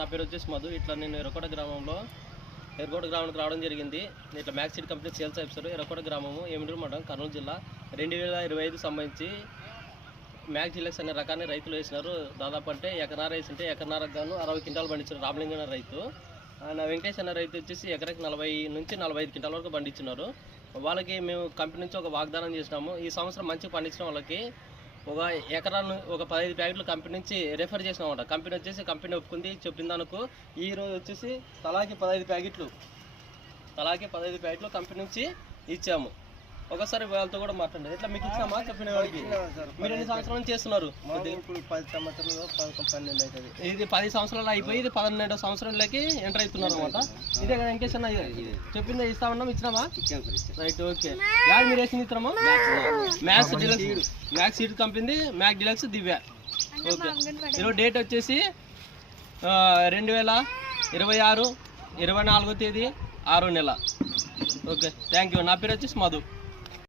నా పేరు వచ్చేసి మధు. ఇట్లా నేను ఎర్రకోట గ్రామానికి రావడం జరిగింది. ఇట్లా max seed company sales officer, ఎర్రకోట గ్రామము, ఏమిడ్రు మండలం, కర్నూలు జిల్లా. 2025 సంబంధించి మ్యాక్స్ డీలక్స్ అనే రకాన్ని రైతులు వేసినారు. దాదాపు అంటే ఎకరార వేసింటే ఎకరన్నరకు గాను 60 క్వింటాలు పండించారు. రామలింగం అనే రైతు. వెంకటేష్ అనే రైతు వచ్చేసి ఎకరాకి 40 నుంచి 45 క్వింటాల వరకు పండించున్నారు. వాళ్ళకి మేము కంపెనీ నుంచి ఒక వాగ్దానం చేసినాము. ఈ సంవత్సరం మంచిగా పండించిన వాళ్ళకి ఒక ఎకరాన్ని ఒక 15 ప్యాకెట్లు కంపెనీ నుంచి రెఫర్ చేసినామంట. కంపెనీ ఒప్పుకుంది. చెప్పిన దానికి ఈరోజు వచ్చేసి తలాకి 15 ప్యాకెట్లు కంపెనీ నుంచి ఇచ్చాము. ఒకసారి వాళ్ళతో కూడా మాట్లాడండి. ఇట్లా మీకు ఇచ్చామా చెప్పిన వాడికి? మీరు ఎన్ని సంవత్సరాల నుంచి చేస్తున్నారు? 10 సంవత్సరాలు 12 అవుతుంది. ఇది 10 సంవత్సరాలు అయిపోయి ఇది 12వ సంవత్సరంలోకి ఎంటర్ అవుతున్నారు అనమాట. ఇదే కదా వెంకటేష్ అన్న చెప్పిందే ఇస్తామన్నాం, ఇచ్చినామా? Right, okay. యాడ్ మీరు వేసింది ఇస్తామా? Max seed company Max Deluxe Divya. Okay. ఈరోజు డేట్ వచ్చేసి 2026 24వ తేదీ 6వ నెల. Okay, thank you. నా పేరు వచ్చేసి మధు.